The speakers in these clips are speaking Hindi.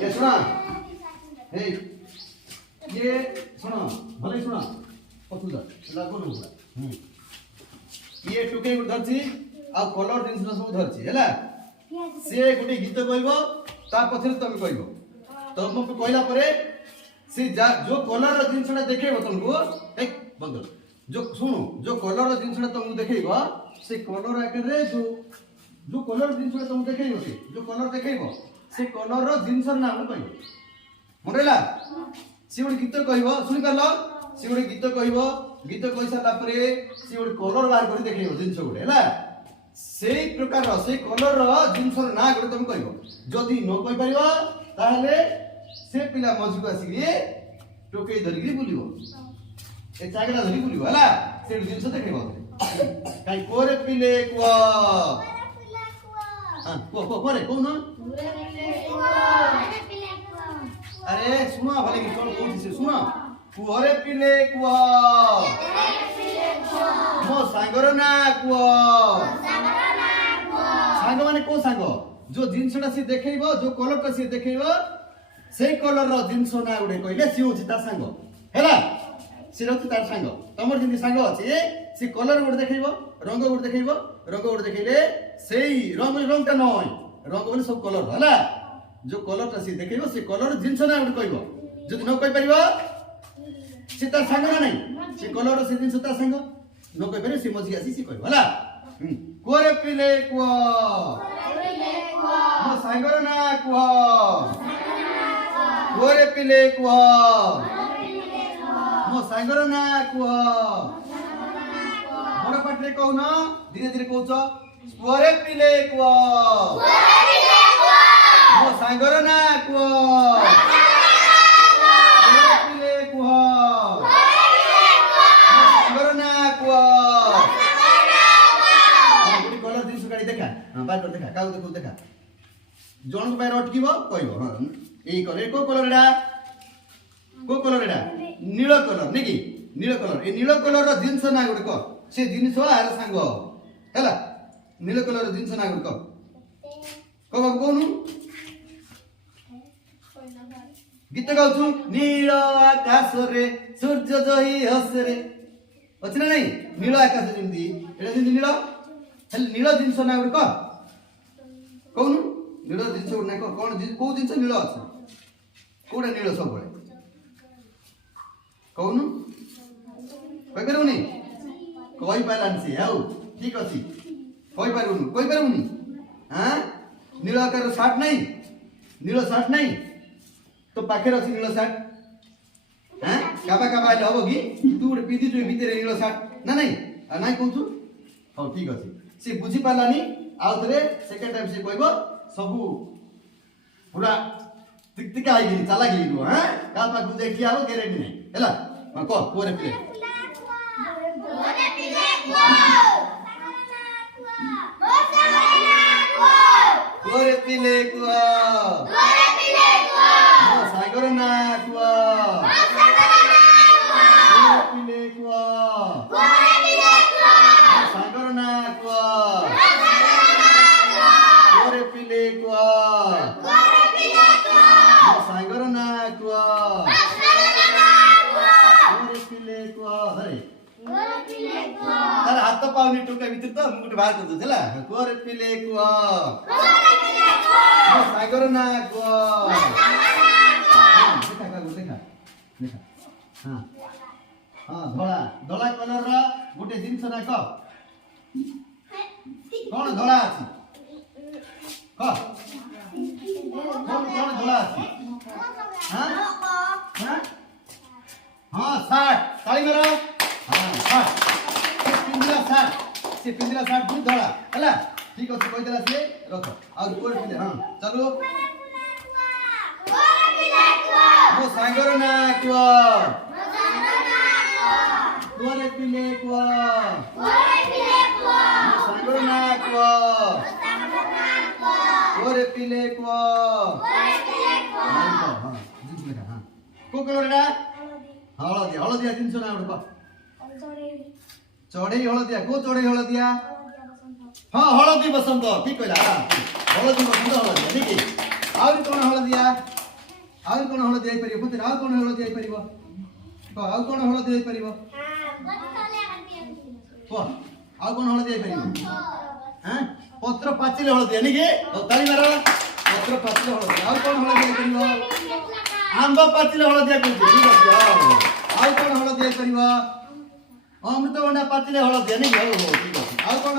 ये सुना हे ये सुना भले सुना पतुदा लागो न ये टुके धरछि आ कलर जिंस सब धरछि हैला से गुटी गीत कहबो ता पछरे तुम कहबो तुमको कहला परे से जो कलर जिंसटा देखेबो तुमको एक बंद जो सुनो जो कलर जिंसटा तुमको देखेबो से कलर आके जो कलर जिंसटा तुमको देखेबो से जो कलर देखेबो से कलर जिंसर नाम कहबो मनला से गोटे गीत कहबो सुनि करलो से गोटे गीत कहबो गीत कहि साला परे से गोटे कलर बाहर कर देखेबो जिंस गोटे हैला सेई प्रकार से कलर जिंसर ना गोटे तुम कहबो जदी न कहि परिबो ताहले से पिला मजू आसी टोके धरिकी बुलिबो ए चागड़ा धरि बुलिबो हला से जिंस देखेबो काई कोरे पिले को हां को कोरे कोन अरे सुनो भले कि कोन कोन से सुनो कोरे पिले को मो सांगर ना को सांग माने को सांग जो जिंसटा से देखेबो जो कलरटा से देखेबो से कलर रो जिंस ना गुडे कहले सी होची तार सांग हैला सी रहती तार सांग तमर जिंदी सांग अछि से कलर गुड देखेबो रंग गुड देखेले सेई रंगटा नय रंग बोले सब कलर हैला जो कलरटा से देखेबो से कलर जिंस ना गुड कहबो जदि न कहि परिबो से तार सांग ना नहीं से कलर से जिंस तार सांग न कहि परिबो से मजी आसी से कहबो हैला कोरे पिले को मो सांगर ना को कोरे पिले को मो सांगर ना को बड़ पाटरे कहू न धीरे धीरे कहूछ कोरे पिले को मो सांगर ना को कोरे पिले को मो सांगर ना को गुडी कलर दिन सुकाडी देखा बाय कर देखा काउ देखो देखा जण बाय अटकीबो कहबो हां ए करे को कलर एडा नील कलर नेकी नील कलर ए नील कलर रो जिंस ना गुड को से जिंस आर सांग हैला नील कलर रो जिंस ना गुड को कोनु गीत गाउछु नील आकाश रे सूर्य जही हसरे अछि ना नहीं नील आकाश जिंदी एडा जिंदी नील हल नील जिंस ना गुड को कोनु नील जिंस गुड ना को कोन को जिंस नील अछि कोडा नील सब बळे कोनु कहि परउनी कहि पालान से आउ ठीक अछि कहि परउनी हां नील आकार शर्ट नहीं तो पाखेर अछि नील शर्ट हां काबा आले हबो कि तू गोटे पिदी जो भीतर नील शर्ट ना नहीं नाइ कहू हो ठीक अछि से बुझी पालानी आउ थरे सेकंड टाइम से कहबो सब पूरा टिक आई गेली चला गेली तू हां का पाखु जे किया हो ग्यारंटी नहीं हैला हां को कोरे पिले कोरे पिले को मो सागर ना को कोरे पिले को मो सागर ना को कोरे पिले को मो सागर ना को कोरे पिले को हरे तार हाथ पाउनी टोका भित्र त मुकुट बाहर कर दला कोरे पिले को मो सागर ना को देखा हां हां धोला कलर रा गोटे जिंस ना को कोन धोला अछि कोन धोला अछि हां हां हां 60 ताली मारो हां 60 से पिंजरा 60 दूर धोला हला ठीक अछि कहि देला से रख और कोर पिले हां चलो मो सांगर ना को कोरे पिले को मो सांगर ना को कोरे पिले को हां जिंस लेखा हां को कलर एडा हळदिया जिंस ना उडको चढ़ई हळदिया को चढ़ई हळदिया हां हळदी बसंत ठीक कहला ହଳଦୀ ମଧ୍ୟ ହଳଦିଆ ନାଇଁ କି ଆହୁରି କ'ଣ ହଳଦିଆ ଆହୁରି କ'ଣ ହଳଦୀ ହେଇପାରିବ ପଚାର ଆଉ କ'ଣ ହଳଦୀ ହେଇପାରିବ କହ ଆଉ କ'ଣ ହଳଦୀ ହେଇପାରିବ କହ ଆଉ କ'ଣ ହଳଦୀ ହେଇପାରିବ ହାଁ ପତ୍ର ପାଚିଲେ ହଳଦିଆ ନାଇଁ କି ତାଳି ମାର ପତ୍ର ପାଚିଲେ ହଳଦିଆ ଆଉ କ'ଣ ହଳଦୀ ହେଇପାରିବ ଆମ୍ବ ପାଚିଲେ ହଳଦିଆ କହୁଛି ଠିକ୍ ଅଛି ଆଉ କ'ଣ ହଳଦୀ ହେଇପାରିବ ଅମୃତଭଣ୍ଡା ପାଚିଲେ ହଳଦିଆ ନାଇଁ ହଉ ହଉ ଠିକ୍ ଅଛି ଆଉ କ'ଣ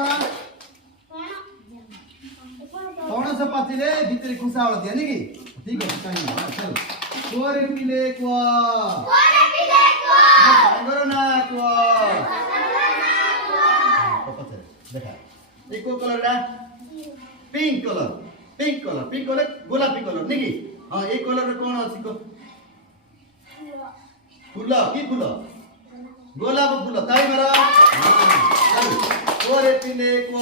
ପଣସ ପାଚିଲେ ଭିତରେ ଖୁସା ହଳଦିଆ ନାଇଁ କି ଠିକ୍ ଅଛି କାହିଁକି ଚାଲ କୁଅରେ ପିଲେ କୁଅ ସାଗର ନା କୁଅ ପଚାରେ ଦେଖା ଏ କୋଉ କଲରଟା ପିଙ୍କ କଲର ଗୋଲାପୀ କଲର ନାଇଁ କି ହଁ এই কলরে কোন আছে ফুল কি ফুল গোলাপ ফুল তাই মারা চল ওরে পিলে কো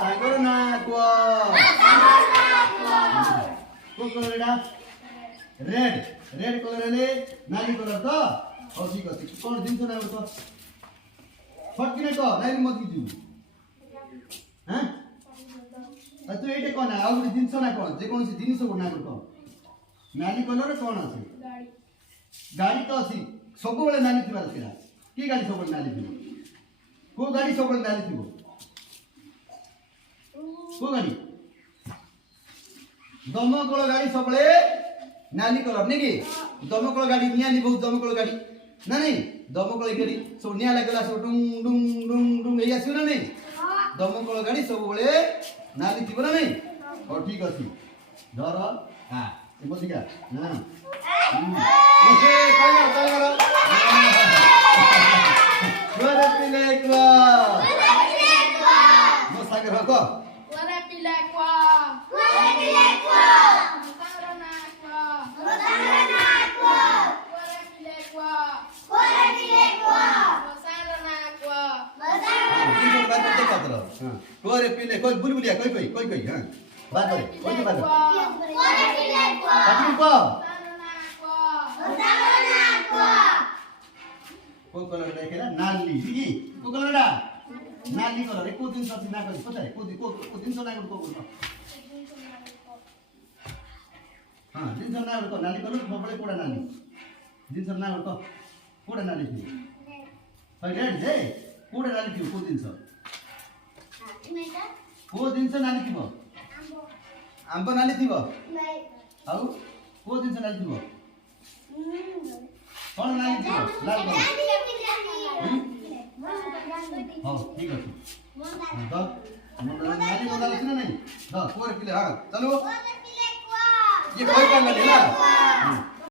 সাগর না কো কোন কলর এটা রেড কলর এলে নালি কলর তো ও ঠিক আছে কোন জিনিস না তো ফটকিনে তো নালি মত কিছু হ্যাঁ तू ये कौन है आउ जिनस ना कौन जे कौन सी जिनिस को ना को नाली कलर कौन আছে गाड़ी तो अछि सब बेले नाली थिबार थिला की गाड़ी सब बेले नाली थिबो को गाड़ी सब बेले नाली थिबो को गाड़ी दमकल गाड़ी सब बेले नाली कलर नहीं की दमकल गाड़ी निया नि बहुत दमकल गाड़ी ना नहीं दमकल गाड़ी सब निया लागला सब डुंग डुंग डुंग डुंग एया छु ना नहीं दमकल गाड़ी सब बेले नाली थी ना नहीं और ठीक अच्छी धर हाँ बोलिका ना ओके कहियो गोरे पिले क्वा मो सागर हको गोरे पिले क्वा सागर ना क्वा गोरे पिले क्वा सागर ना क्वा बात करते कतरो हां गोरे पिले कोई बुलबुलिया कोई हां बात करे कोई बात गोरे पिले क्वा पाटी को को कलर देखेला नाली जी को कलरडा नाली कलर एको दिन सछि ना कहि पता है को दिन सना को हां दिन सना को नाली कलर बबले कोडा नाली दिन सना को कोडा नाली थी भाई रेड जे कोडा नाली थी को दिन स को दिन स नाली थी आंब नाली थी नहीं आउ को दिन स नाली थी कौन नाली थी लाल कलर हां ठीक है तो नाली को डाल ना नहीं हां कोरे पिले हां चलो ये कोई का नाली ना